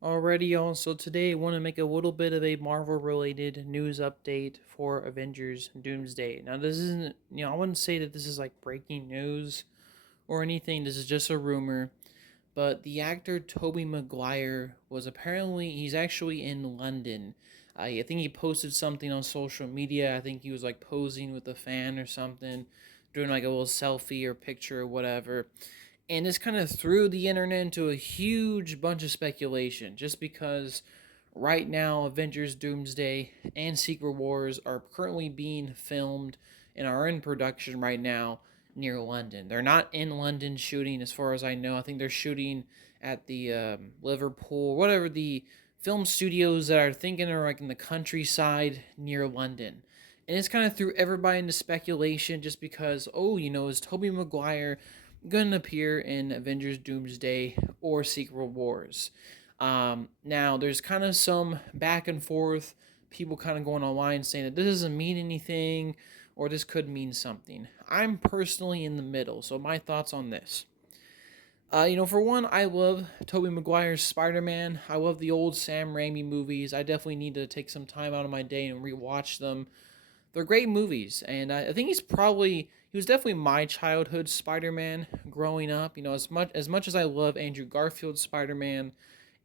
Alrighty, y'all. So today I want to make a little bit of a Marvel-related news update for Avengers Doomsday. Now, this isn't, I wouldn't say that this is like breaking news or anything. This is just a rumor. But the actor Tobey Maguire was he's actually in London. I think he posted something on social media. I think he was like posing with a fan or something, doing like a little selfie or picture or whatever. And this kind of threw the internet into a huge bunch of speculation just because right now Avengers Doomsday and Secret Wars are currently being filmed and are in production right now near London. They're not in London shooting, as far as I know. I think they're shooting at the Liverpool, whatever the film studios that are thinking are like in the countryside near London. And it's kind of threw everybody into speculation just because, oh, is Tobey Maguire going to appear in Avengers Doomsday or Secret Wars? Now, there's kind of some back and forth, people kind of going online saying that this doesn't mean anything or this could mean something. I'm personally in the middle, so my thoughts on this. For one, I love Tobey Maguire's Spider-Man. I love the old Sam Raimi movies. I definitely need to take some time out of my day and rewatch them. They're great movies, and I think he was definitely my childhood Spider-Man growing up. As much as I love Andrew Garfield's Spider-Man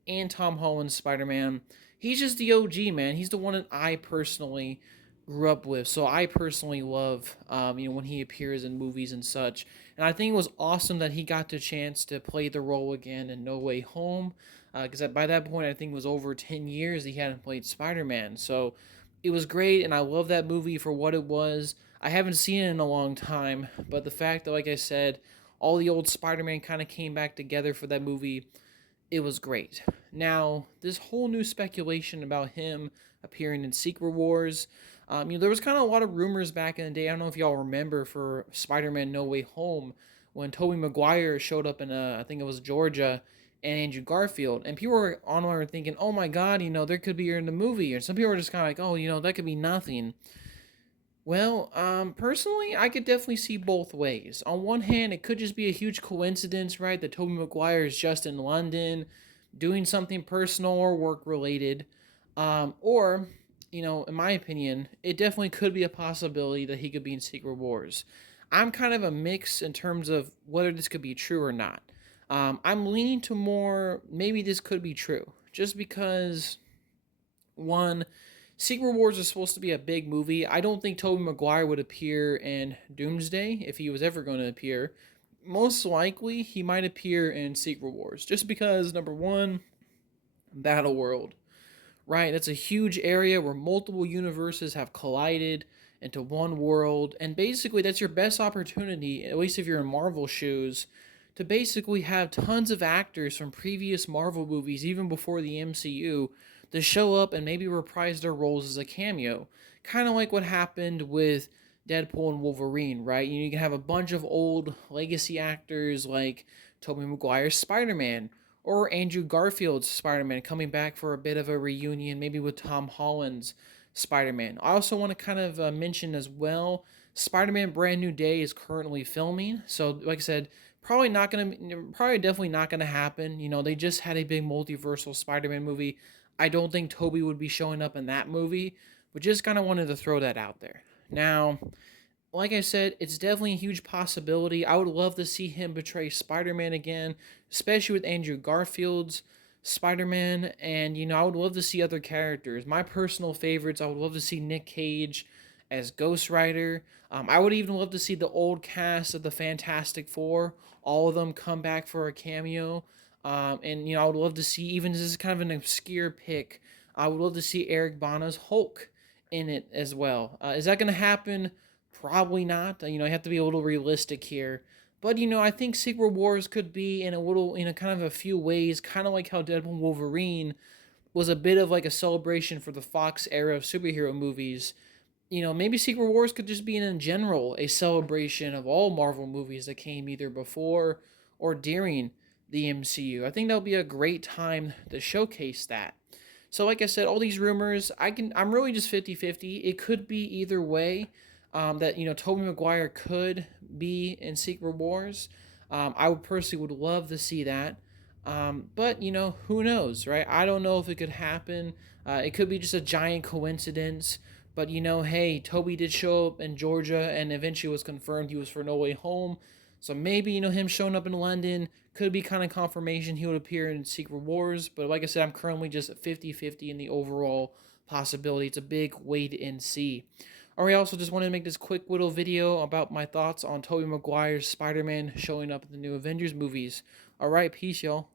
and Tom Holland's Spider-Man, he's just the OG, man. He's the one that I personally grew up with. So I personally love, when he appears in movies and such. And I think it was awesome that he got the chance to play the role again in No Way Home, because by that point I think it was over 10 years he hadn't played Spider-Man. So it was great, and I love that movie for what it was. I haven't seen it in a long time, but the fact that, like I said, all the old Spider-Man kind of came back together for that movie, it was great. Now, this whole new speculation about him appearing in Secret Wars, there was kind of a lot of rumors back in the day. I don't know if y'all remember for Spider-Man No Way Home when Tobey Maguire showed up in, I think it was Georgia, and Andrew Garfield, and people were online thinking, "Oh my God, there could be her in the movie," and some people were just kind of like, "Oh, that could be nothing." Well, personally, I could definitely see both ways. On one hand, it could just be a huge coincidence, right? That Tobey Maguire is just in London doing something personal or work related. Or, in my opinion, it definitely could be a possibility that he could be in Secret Wars. I'm kind of a mix in terms of whether this could be true or not. I'm leaning to more, maybe this could be true, just because one, Secret Wars is supposed to be a big movie. I don't think Tobey Maguire would appear in Doomsday if he was ever going to appear. Most likely, he might appear in Secret Wars, just because number one, Battle World, right? That's a huge area where multiple universes have collided into one world, and basically, that's your best opportunity, at least if you're in Marvel shoes, to basically have tons of actors from previous Marvel movies, even before the MCU, to show up and maybe reprise their roles as a cameo. Kind of like what happened with Deadpool and Wolverine, right? You can have a bunch of old legacy actors like Tobey Maguire's Spider Man or Andrew Garfield's Spider Man coming back for a bit of a reunion, maybe with Tom Holland's Spider Man. I also want to kind of mention as well Spider Man Brand New Day is currently filming. So, like I said, probably definitely not gonna happen. They just had a big multiversal Spider-Man movie. I don't think Tobey would be showing up in that movie, but just kind of wanted to throw that out there. Now, like I said, it's definitely a huge possibility. I would love to see him betray Spider-Man again, especially with Andrew Garfield's Spider-Man, and I would love to see other characters. My personal favorites, I would love to see Nick Cage as Ghost Rider. I would even love to see the old cast of the Fantastic Four, all of them come back for a cameo. And I would love to see, even this is kind of an obscure pick, I would love to see Eric Bana's Hulk in it as well. Is that going to happen? Probably not. You have to be a little realistic here. But I think Secret Wars could be in a kind of a few ways, kind of like how Deadpool Wolverine was a bit of like a celebration for the Fox era of superhero movies. Maybe Secret Wars could just be in general a celebration of all Marvel movies that came either before or during the MCU. I think that would be a great time to showcase that. So like I said, all these rumors, I'm really just 50-50. It could be either way. That Tobey Maguire could be in Secret Wars. I would personally would love to see that. But who knows, right? I don't know if it could happen. It could be just a giant coincidence. But hey, Tobey did show up in Georgia, and eventually was confirmed he was for No Way Home. So maybe him showing up in London could be kind of confirmation he would appear in Secret Wars. But like I said, I'm currently just 50-50 in the overall possibility. It's a big wait and see. Alright, I also just wanted to make this quick little video about my thoughts on Tobey Maguire's Spider-Man showing up in the new Avengers movies. Alright, peace, y'all.